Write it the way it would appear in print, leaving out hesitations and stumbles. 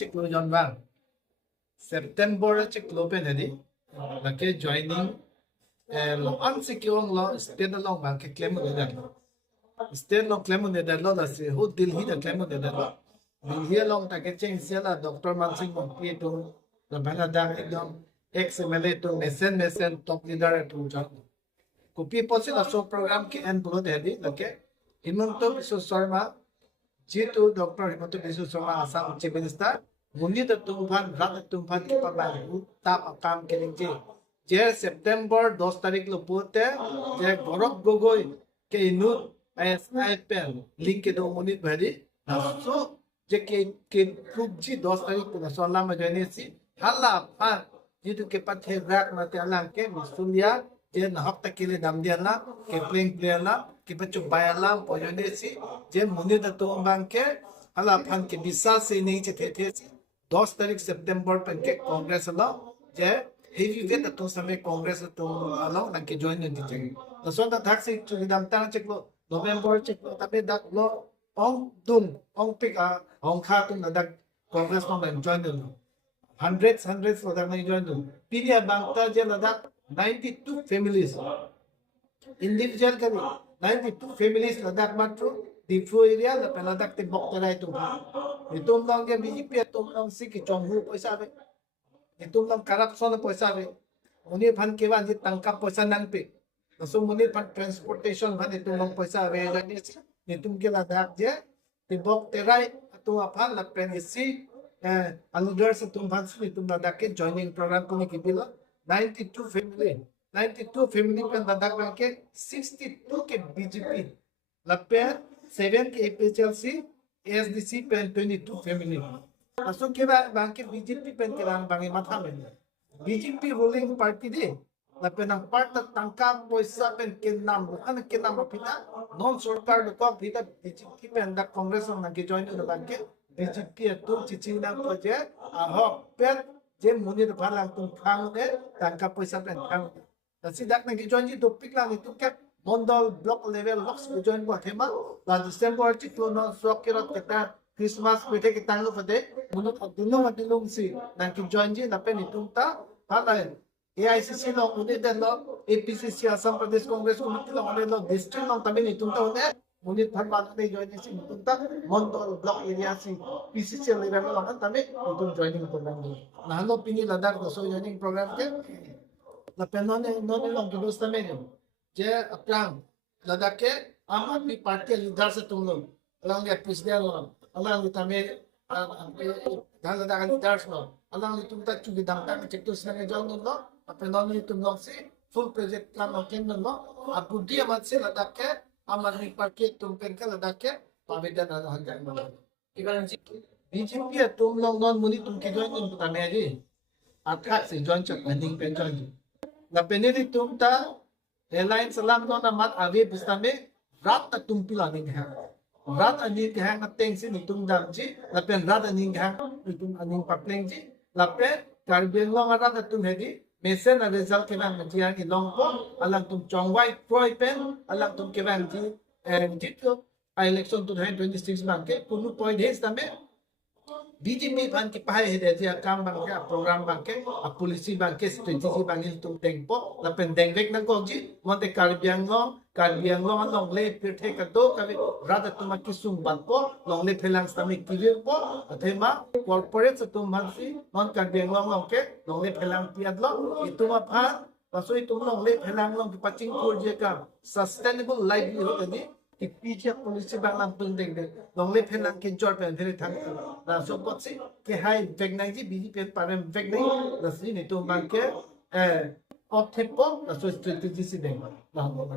cik lo jon bang September cik lo pen hadi lake joining lo an sikiong lo state long bang ke claim lo dan state long claim lo dan lo da si ho Delhi da claim lo dan lo Delhi long ta ke cheng sia la Dr. Mansingh ko pi to la bana da ekdom ex MLA to mesen top leader to jon kopi posi la so program ke en bulo de hadi lake Himanta Biswa Sharma Jitu Dr. Himanta Biswa Sharma Assam Chief Minister Muni the Tumfan Rat Tumfan ki pabai tap kam kelinje je September 10 तारीख lo pote je Gaurav Gogoi ke inu ISIPL link ke do muni bhari so je ke pubji 10 तारीख ko solam ma join si hala pa jitu ke pathe rak ma te alang ke misulia je nahak takile dam dia na ke playing player na कि बच्चों बायला पहुंचने से जे मुने तो बंग के अल्लाह फन के विशाल से नहीं थे 10 तारीख सितंबर पर के कांग्रेस ला जे हेवी वेट तो समय कांग्रेस तो अलाउ ना के ज्वाइन नहीं थे तो सोना थाक से चुकी दाम ता चेक लो नवंबर चेक लो तबे दक लो ओंग दुम ओंग पिक ओंग खा तुम दक कांग्रेस में ज्वाइन लो hundreds लो दक नहीं ज्वाइन लो पीरिया बांगता जे लदक 92 families individual कभी 92 families Ladakh Metro, the full area, the Peladak the Boktarai to the Tumlang and BGP at Tumlang Siki Chong Hu Poisave, the Tumlang Karakson Poisave, only Pankevan hit Tanka Poisanan Pig, the so many transportation when the Tumlang Poisave, the Tumkila Dak there, the Boktarai to a pan la Penisi, another Tumpansi Tumladake joining program Kunikibila, 92 family. 92 family पे दादा के 62 के बीजेपी लपे 7 के एपीएचएलसी एसडीसी पे 22 family असो के बांग के बीजेपी पे के बांग माथा में बीजेपी रूलिंग पार्टी दे लपे ना पार्ट तंका पैसा पे के नाम पिता नॉन सरकार को पिता बीजेपी पे अंदर कांग्रेस ना के ज्वाइन हो बांग के बीजेपी तो चिची ना पजे आहो पे जे मुनि भाला तुम खाओगे तंका पैसा पे खाओगे Sidak na join ji topik lang itu ke mondol block level box join ko thema la December chiklo no sokirot kita Christmas pete kita lo fade munot adino madilong si nang ki join ji na pen itumta hala AICC lo une den lo APCC Assam Pradesh Congress Committee lo une lo district lo tamen itumta une munit bhagwan de join si itumta mondol block area si PCC level lo tamen itum joining program na halo pini Ladakh so joining program ke la penone non long dos también je aplang Ladakh के आम आदमी party leader से तुम लोग अलग एक प्रेसिडेंट लोग अलग तमें धान Ladakh लीडर्स लोग अलग तुम तक चुकी दमता में चेक तो उसने जो लोग अपने नॉन तुम लोग से फुल प्रोजेक्ट काम अकेले लोग अब बुद्धि मत से Ladakh के आम आदमी पार्टी तुम पेन का Ladakh के पावेदन हल जाए लोग बीजेपी तुम लोग नॉन मुनी तुम के ज्वाइन तुम तमें जी अट्ठाईस से ज्वाइन चक रनिंग पेन ज्वाइन la peneri tumta airline salam no na mat ave bistame rat ta tumpila ning ha rat ani ha na teng si ni tum dam ji la pen rat ani ha ni tum ani papleng ji la pen karbien long rat ta tum hedi mesen na result ke bang ji ki long ko alang tum chong wai proi pen alang tum ke bang ji jitlo election 2026 bang ke punu point hes tame BJP बन के पाए है जे काम बन के प्रोग्राम बन के पुलिसी बन के स्ट्रेटेजी बन के तुम tempo la pen deng vek na ko ji monte karbiang lo long le pirthe ka do ka rada tuma kisum ban po long le phelang stami kivir po athema corporate se tum man si non karbiang long ke long le phelang piat lo ituma pha pasoi tum long le phelang long paching khur je ka sustainable livelihood ani कि पीछे पुलिस बांग्लाम तुम देख दे लोंगले फेलांग के जोर पे अंधेरे थंग ना सो पक्षी के हाई वेग नहीं जी बीजी पे पारे वेग नहीं रसली नहीं तो बांग के ऑफ थे पो ना सो स्ट्रेटेजी से देंगे ना हम लोग